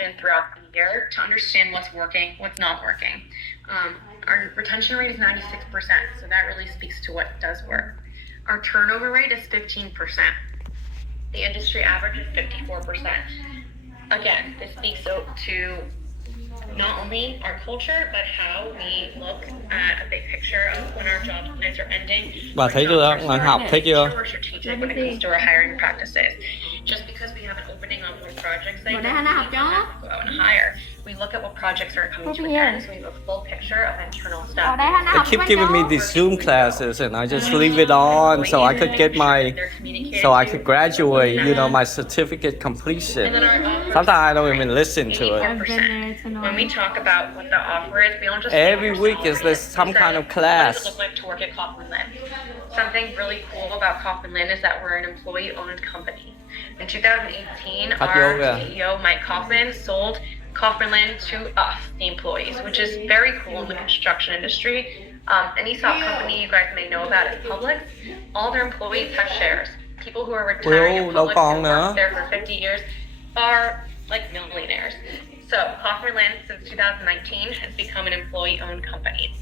often throughout the year to understand what's working, what's not working. Our retention rate is 96%, so that really speaks to what does work. Our turnover rate is 15%. The industry average is 54%. Again, this speaks to not only our culture, but how we look at a big picture of when our job plans are ending. Bà thấy chưa? Ngồi học thấy chưa? We're strategic when it comes to our hiring practices. Just because we have an opening on one project site, we don't have to go out and hire. We look at what projects are coming to an end, so we have a full picture of internal staff. They keep giving me these Zoom classes, and I just leave it on so I could get so I could graduate, my certificate completion. Sometimes I don't even listen to it. When we talk about what the offer is, we don't just every week is there some kind of class. What does it look like to work at Kaufman Lin? Something really cool about Kaufman Lin is that we're an employee-owned company. In 2018, our CEO, Mike Kaufman, sold Kaufman Lin to us, the employees, which is very cool in the construction industry. An ESOP company you guys may know about is Publix. All their employees have shares. People who are retiring at Publix and worked there for 50 years are like millionaires. So Kaufman Lin, since 2019, has become an employee-owned company.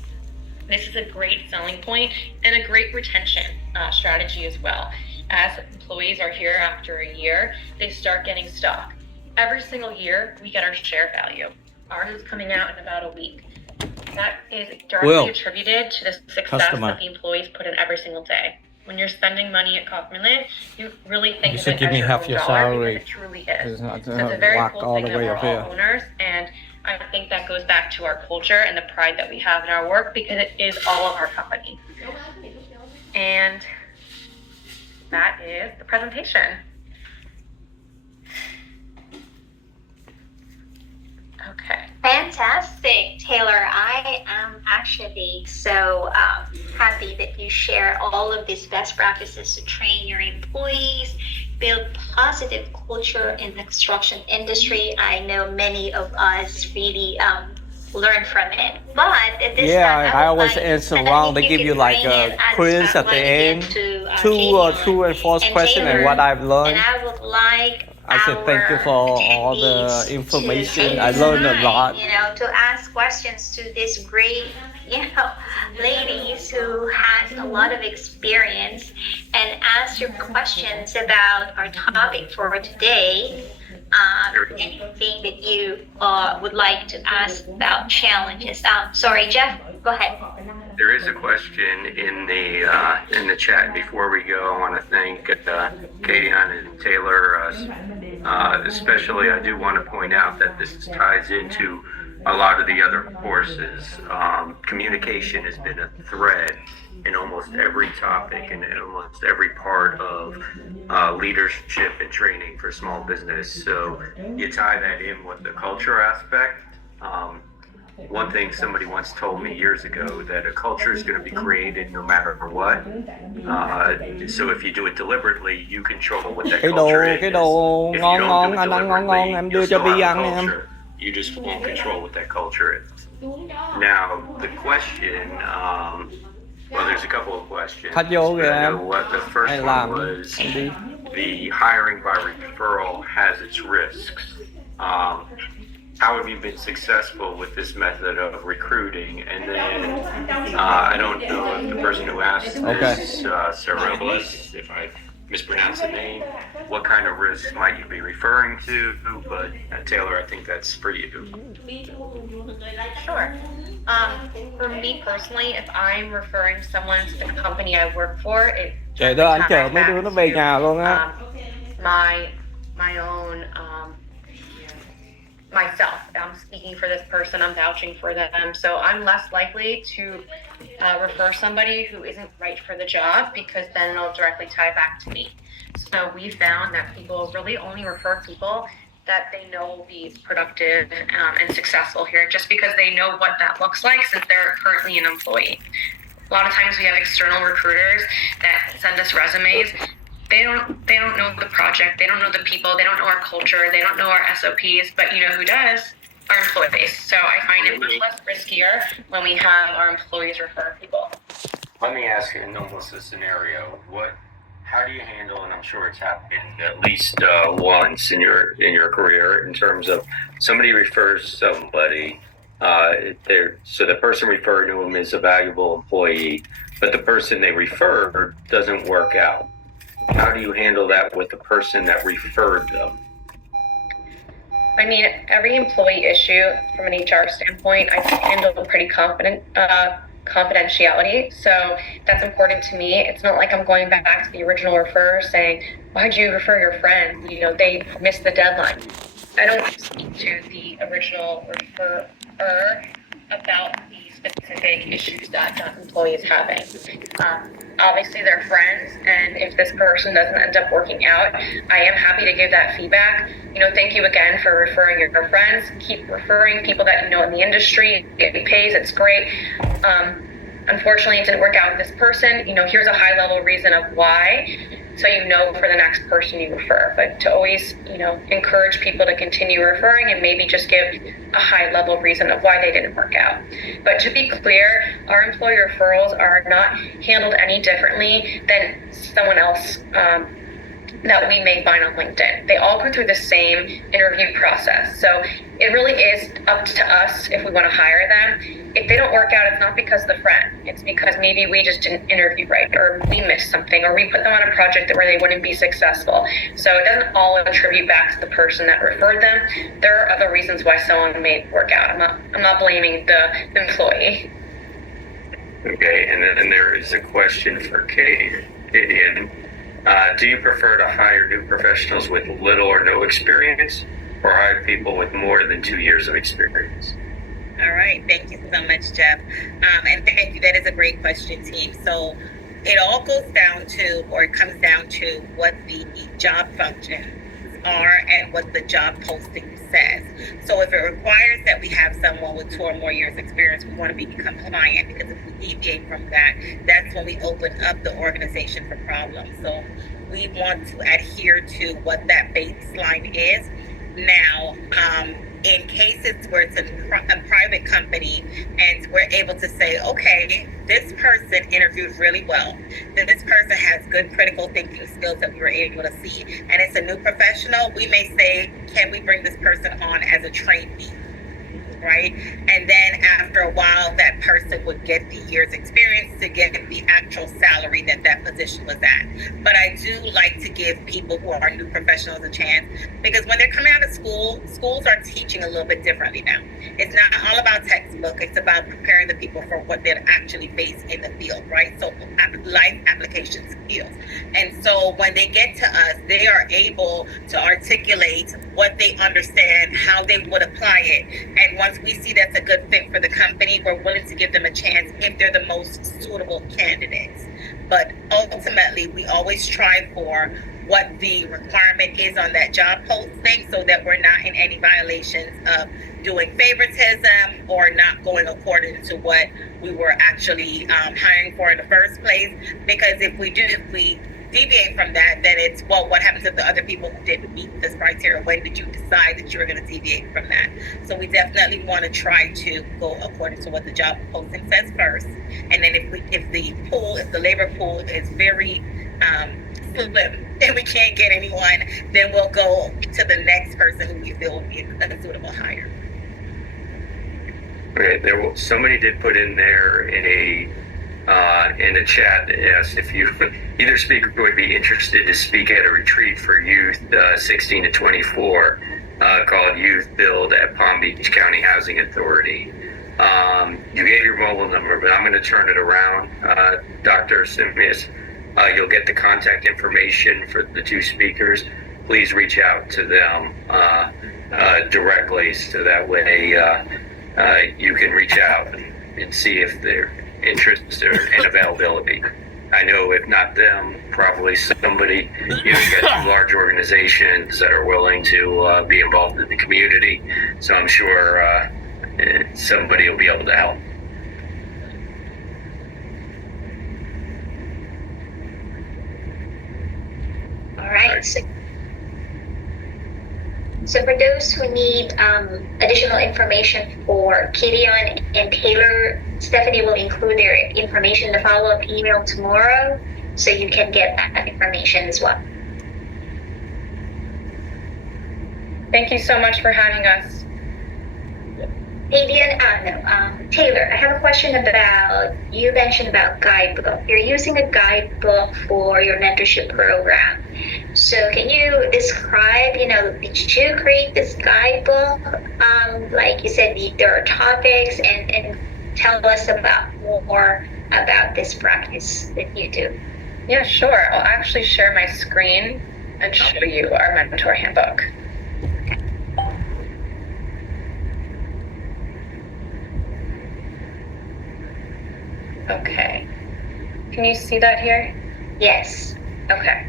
This is a great selling point and a great retention strategy as well. As employees are here after a year, they start getting stock. Every single year, we get our share value. Ours is coming out in about a week. That is directly attributed to the success that the employees put in every single day. When you're spending money at Kaufman Lin, you really think of it as your own dollar, because it truly is. So it's a very cool thing that we're all owners, and I think that goes back to our culture and the pride that we have in our work, because it is all of our company. And that is the presentation. Okay. Fantastic, Taylor. I am actually so happy that you share all of these best practices to train your employees, build positive culture in the construction industry. I know many of us really learn from it. But at this time, I always answer wrong. They give you like a quiz at the end, true and false question, and what I've learned. And I would like I said thank you for all the information. I learned a lot. To ask questions to this great, ladies who has a lot of experience, and ask your questions about our topic for today. Anything that you would like to ask about challenges. Sorry, Jeff, go ahead. There is a question in the chat. Before we go, I want to thank Katie and Taylor. Especially, I do want to point out that this ties into a lot of the other courses. Communication has been a thread in almost every topic and in almost every part of leadership and training for small business. So you tie that in with the culture aspect. One thing somebody once told me years ago, that a culture is going to be created no matter what. So if you do it deliberately, you control what that culture is. If you don't do it deliberately, you'll still have a culture. You just won't control what that culture is. Now, the question, there's a couple of questions. I know what the first one was. The hiring by referral has its risks. How have you been successful with this method of recruiting? And then I don't know if the person who asked this, Cerebellus, if I mispronounced the name, what kind of risks might you be referring to? But Taylor, I think that's for you. Sure. For me personally, if I'm referring someone to the company I work for, it my own myself. I'm speaking for this person, I'm vouching for them. So I'm less likely to refer somebody who isn't right for the job, because then it'll directly tie back to me. So we found that people really only refer people that they know will be productive and successful here, just because they know what that looks like since they're currently an employee. A lot of times we have external recruiters that send us resumes. They don't know the project, they don't know the people, they don't know our culture, they don't know our SOPs, but you know who does? Our employees. So I find it much less riskier when we have our employees refer people. Let me ask you in almost a scenario, what how do you handle, and I'm sure it's happened at least once in your career, in terms of somebody refers somebody, so the person referring to them is a valuable employee, but the person they referred doesn't work out. How do you handle that with the person that referred them? I mean, every employee issue from an HR standpoint, I handle pretty confidentiality. So that's important to me. It's not like I'm going back to the original referrer saying, "Why'd you refer your friend? You know, they missed the deadline." I don't speak to the original referrer about the specific issues that employee is having. Obviously, they're friends, and if this person doesn't end up working out, I am happy to give that feedback. You know, thank you again for referring your friends. Keep referring people that you know in the industry. It pays, it's great. Unfortunately, it didn't work out with this person. You know, here's a high-level reason of why, so you know for the next person you refer. But to always, you know, encourage people to continue referring and maybe just give a high-level reason of why they didn't work out. But to be clear, our employee referrals are not handled any differently than someone else that we may find on LinkedIn. They all go through the same interview process. So it really is up to us if we want to hire them. If they don't work out, it's not because of the friend. It's because maybe we just didn't interview right, or we missed something, or we put them on a project where they wouldn't be successful. So it doesn't all attribute back to the person that referred them. There are other reasons why someone may work out. I'm not blaming the employee. Okay, and then there is a question for Katie. Do you prefer to hire new professionals with little or no experience, or hire people with more than 2 years of experience? All right, thank you so much, Jeff. And thank you. That is a great question, team. So it all goes down to, or it comes down to, what the job functions are and what the job posting says. So if it requires that we have someone with 2 or more years experience, we want to be compliant, because if we deviate from that, that's when we open up the organization for problems. So we want to adhere to what that baseline is. Now, in cases where it's a private company and we're able to say, okay, this person interviewed really well, this person has good critical thinking skills that we were able to see, and it's a new professional, we may say, can we bring this person on as a trainee? Right? And then after a while, that person would get the year's experience to get the actual salary that position was at. But I do like to give people who are new professionals a chance, because when they're coming out of school, schools are teaching a little bit differently now. It's not all about textbook. It's about preparing the people for what they'll actually face in the field, right? So life application skills. And so when they get to us, they are able to articulate what they understand, how they would apply it. And once we see that's a good fit for the company, we're willing to give them a chance if they're the most suitable candidates. But ultimately, we always try for what the requirement is on that job posting, so that we're not in any violations of doing favoritism or not going according to what we were actually hiring for in the first place. Because if we deviate from that, then it's, well, what happens if the other people who didn't meet this criteria? When did you decide that you were going to deviate from that? So we definitely want to try to go according to what the job posting says first, and then if the labor pool is very slim and we can't get anyone, then we'll go to the next person who we feel will be a suitable hire. Okay, somebody did put in there in a chat, asked if either speaker would be interested to speak at a retreat for youth 16 to 24 called Youth Build at Palm Beach County Housing Authority. You gave your mobile number, but I'm going to turn it around. Dr. Simius, you'll get the contact information for the 2 speakers. Please reach out to them directly, so that way you can reach out and see if they're interested and availability. I know if not them, probably somebody, you got 2 large organizations that are willing to be involved in the community. So I'm sure somebody will be able to help. All right. So for those who need additional information for Kadion and Taylor, Stephanie will include their information in the follow-up email tomorrow. so you can get that information as well. Thank you so much for having us. Taylor, I have a question about, you mentioned about guidebook. You're using a guidebook for your mentorship program. So can you describe, did you create this guidebook? Like you said, there are topics, and tell us about more about this practice that you do. Yeah, sure. I'll actually share my screen and show you our mentor handbook. Okay. Can you see that here? Yes. Okay.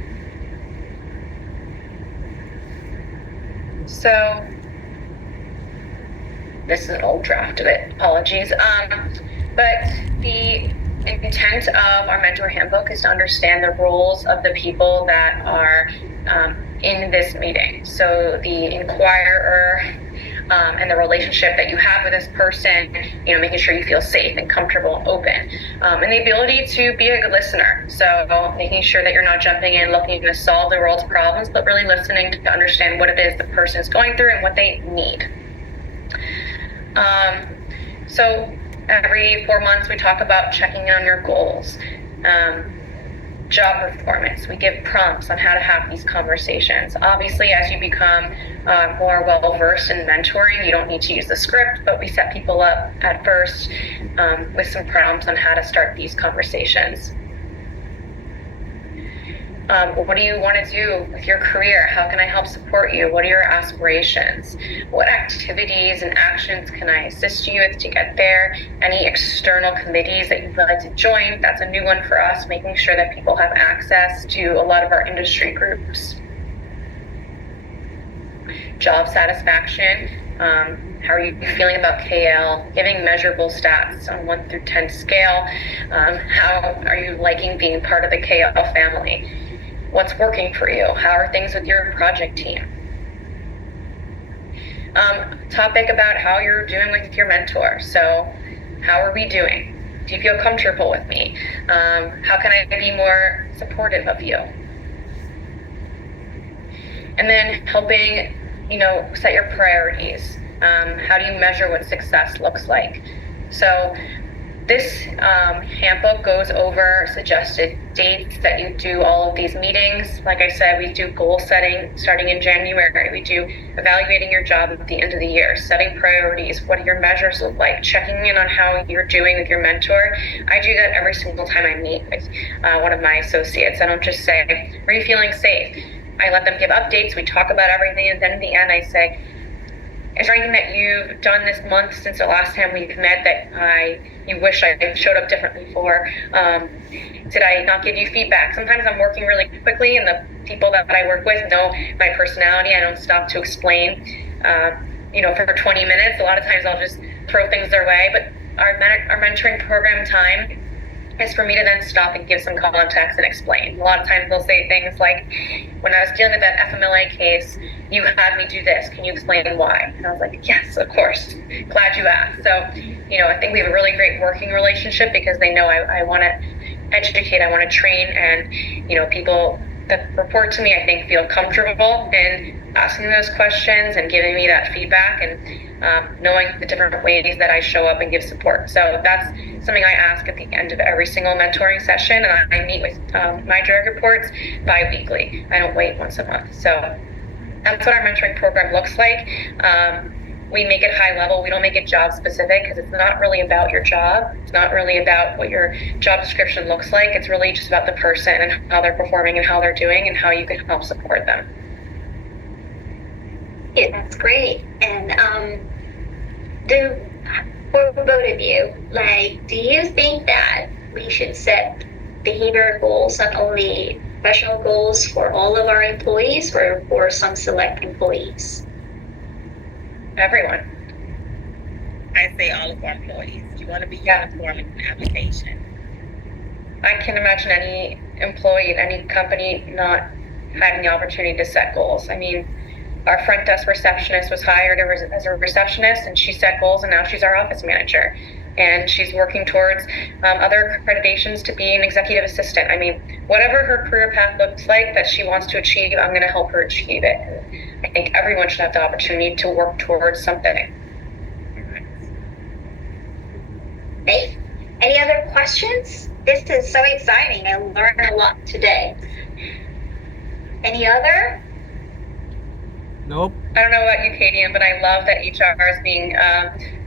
So this is an old draft of it. Apologies. But the intent of our mentor handbook is to understand the roles of the people that are in this meeting. So the inquirer and the relationship that you have with this person, making sure you feel safe and comfortable and open. And the ability to be a good listener. So making sure that you're not jumping in looking to solve the world's problems, but really listening to understand what it is the person is going through and what they need. So every 4 months we talk about checking in on your goals. Job performance. We give prompts on how to have these conversations. Obviously, as you become more well-versed in mentoring, you don't need to use the script, but we set people up at first with some prompts on how to start these conversations. What do you want to do with your career? How can I help support you? What are your aspirations? What activities and actions can I assist you with to get there? Any external committees that you'd like to join? That's a new one for us, making sure that people have access to a lot of our industry groups. Job satisfaction. How are you feeling about KL? Giving measurable stats on 1 through 10 scale. How are you liking being part of the KL family? What's working for you? How are things with your project team? Topic about how you're doing with your mentor. So how are we doing? Do you feel comfortable with me? How can I be more supportive of you? And then helping, set your priorities. How do you measure what success looks like? So this handbook goes over suggested dates that you do all of these meetings. Like I said, we do goal setting starting in January. We do evaluating your job at the end of the year, setting priorities. What do your measures look like? Checking in on how you're doing with your mentor. I do that every single time I meet with one of my associates. I don't just say, are you feeling safe? I let them give updates. We talk about everything. And then in the end, I say, is there anything that you've done this month since the last time we've met that you wish I showed up differently for? Did I not give you feedback? Sometimes I'm working really quickly, and the people that I work with know my personality. I don't stop to explain, for 20 minutes. A lot of times I'll just throw things their way. But our mentoring program time is for me to then stop and give some context and explain. A lot of times they'll say things like, when I was dealing with that FMLA case, you had me do this. Can you explain why? And I was like, yes, of course. Glad you asked. So, I think we have a really great working relationship because they know I want to educate, I want to train, and, people that report to me, I think, feel comfortable in asking those questions and giving me that feedback and knowing the different ways that I show up and give support. So that's something I ask at the end of every single mentoring session, and I meet with my direct reports bi-weekly. I don't wait once a month. So that's what our mentoring program looks like. We make it high level. We don't make it job specific because it's not really about your job. It's not really about what your job description looks like. It's really just about the person and how they're performing and how they're doing and how you can help support them. Yeah, that's great. And for both of you, do you think that we should set behavioral goals, not only professional goals, for all of our employees or for some select employees? Everyone. I say all of our employees. You want to be uniform in an application. I can imagine any employee at any company not having the opportunity to set goals. I mean, our front desk receptionist was hired as a receptionist, and she set goals, and now she's our office manager. And she's working towards other accreditations to be an executive assistant. I mean, whatever her career path looks like that she wants to achieve, I'm going to help her achieve it. And I think everyone should have the opportunity to work towards something. Hey, any other questions? This is so exciting. I learned a lot today. Any other? Nope. I don't know about you, Katie, but I love that HR is being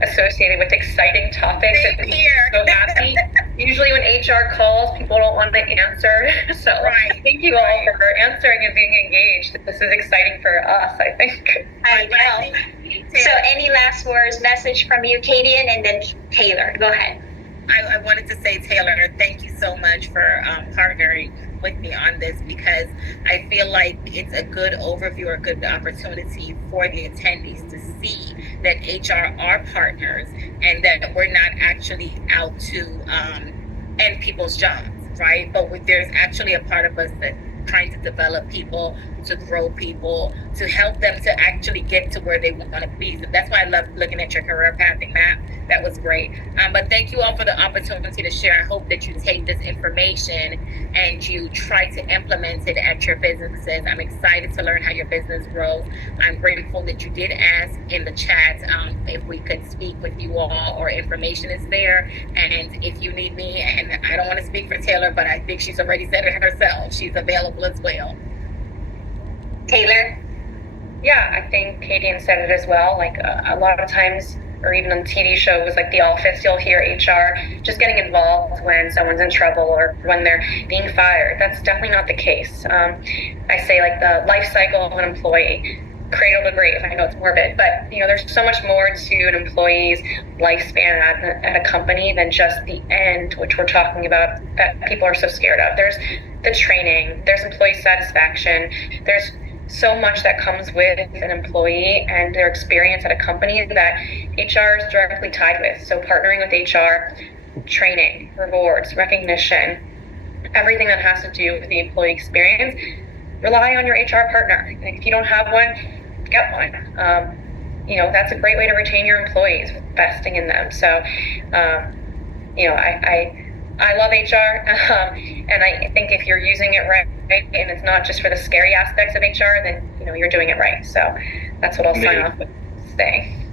associated with exciting topics. Same here. So happy. Usually when HR calls, people don't want to answer. So thank you all for answering and being engaged. This is exciting for us, I think. I know. So any last words, message from you, Katie, and then Taylor? Go ahead. I wanted to say, Taylor, thank you so much for partnering with me on this, because I feel like it's a good overview or a good opportunity for the attendees to see that HR are partners and that we're not actually out to end people's jobs, right? But there's actually a part of us that trying to develop people, to grow people, to help them to actually get to where they want to be. So that's why I love looking at your career pathing map. That was great. But thank you all for the opportunity to share. I hope that you take this information and you try to implement it at your businesses. I'm excited to learn how your business grows. I'm grateful that you did ask in the chat if we could speak with you all, or information is there. And if you need me, and I don't want to speak for Taylor, but I think she's already said it herself, she's available as well. Taylor? Yeah, I think Katie said it as well. Like a lot of times, or even on TV shows like The Office, you'll hear HR just getting involved when someone's in trouble or when they're being fired. That's definitely not the case. I say like the life cycle of an employee, cradle to grave. I know it's morbid, but there's so much more to an employee's lifespan at a company than just the end, which we're talking about that people are so scared of. There's the training, there's employee satisfaction, there's so much that comes with an employee and their experience at a company that HR is directly tied with. So partnering with HR, training, rewards, recognition, everything that has to do with the employee experience, rely on your HR partner. And if you don't have one, get one. That's a great way to retain your employees, investing in them. So, I love HR, and I think if you're using it right, and it's not just for the scary aspects of HR, then you're doing it right. So that's what I'll sign off with saying.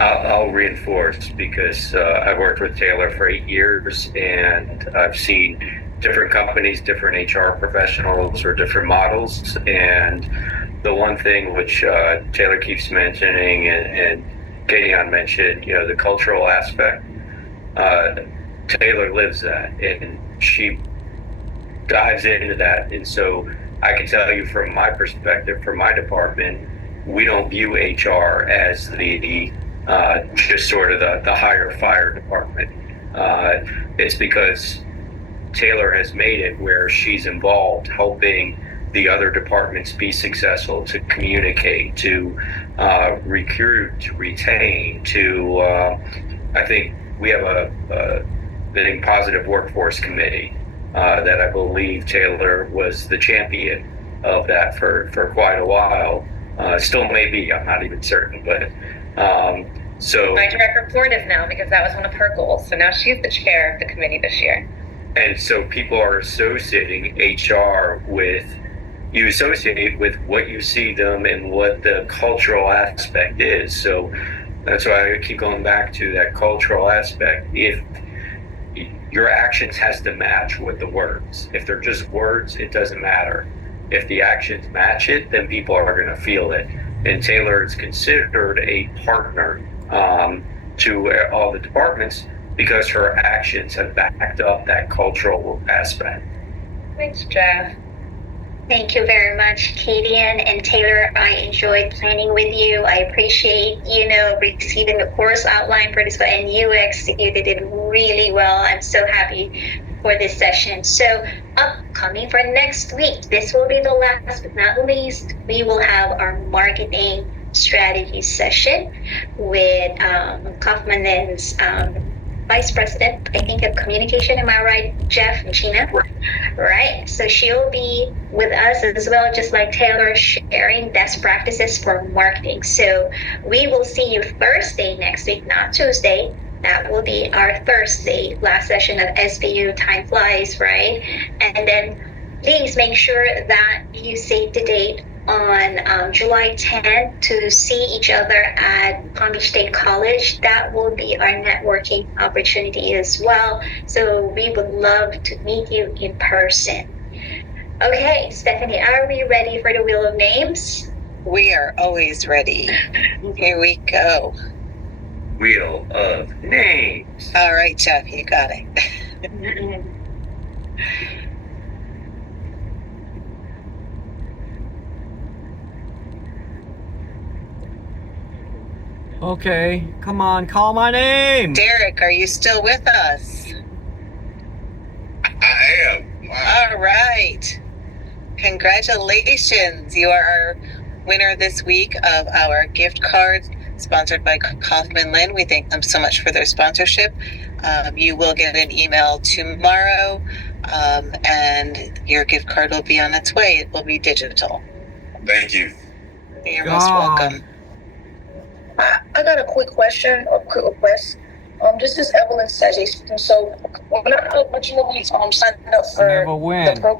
I'll reinforce, because I've worked with Taylor for 8 years, and I've seen different companies, different HR professionals, or different models. And the one thing which Taylor keeps mentioning, and Katie mentioned, the cultural aspect. Taylor lives that, and she dives into that. And so I can tell you from my perspective, from my department, we don't view HR as the just sort of the hire fire department. It's because Taylor has made it where she's involved helping the other departments be successful, to communicate, to recruit, to retain, to I think we have a big positive workforce committee that I believe Taylor was the champion of that for quite a while. Still may be, I'm not even certain, but so my direct report is now, because that was one of her goals. So now she's the chair of the committee this year. And so people are associating HR with, you associate with what you see them and what the cultural aspect is. So that's why I keep going back to that cultural aspect. If your actions has to match with the words. If they're just words, it doesn't matter. If the actions match it, then people are going to feel it. And Taylor is considered a partner to all the departments, because her actions have backed up that cultural aspect. Thanks, Jeff. Thank you very much, Katie and Taylor. I enjoyed planning with you. I appreciate, receiving the course outline for this, and you executed it really well. I'm so happy for this session. So upcoming for next week, this will be the last but not least, we will have our marketing strategy session with Kaufman's Vice President, I think, of communication. Am I right, Jeff and Gina? Right. So she'll be with us as well, just like Taylor, sharing best practices for marketing. So we will see you Thursday next week, not Tuesday. That will be our Thursday, last session of SBU. Time flies, right? And then please make sure that you save the date on July 10th to see each other at Palm Beach State College. That will be our networking opportunity as well. So we would love to meet you in person. Okay, Stephanie, are we ready for the Wheel of Names? We are always ready. Here we go. Wheel of Names. All right, Jeff, you got it. Okay, come on, call my name. Derek, are you still with us? I am. Wow. All right. Congratulations. You are our winner this week of our gift card sponsored by Kaufman Lynn. We thank them so much for their sponsorship. You will get an email tomorrow, and your gift card will be on its way. It will be digital. Thank you. You're most welcome. I got a quick question or quick request. This is Evelyn Sajay. So when I originally signed up for I never win. the program.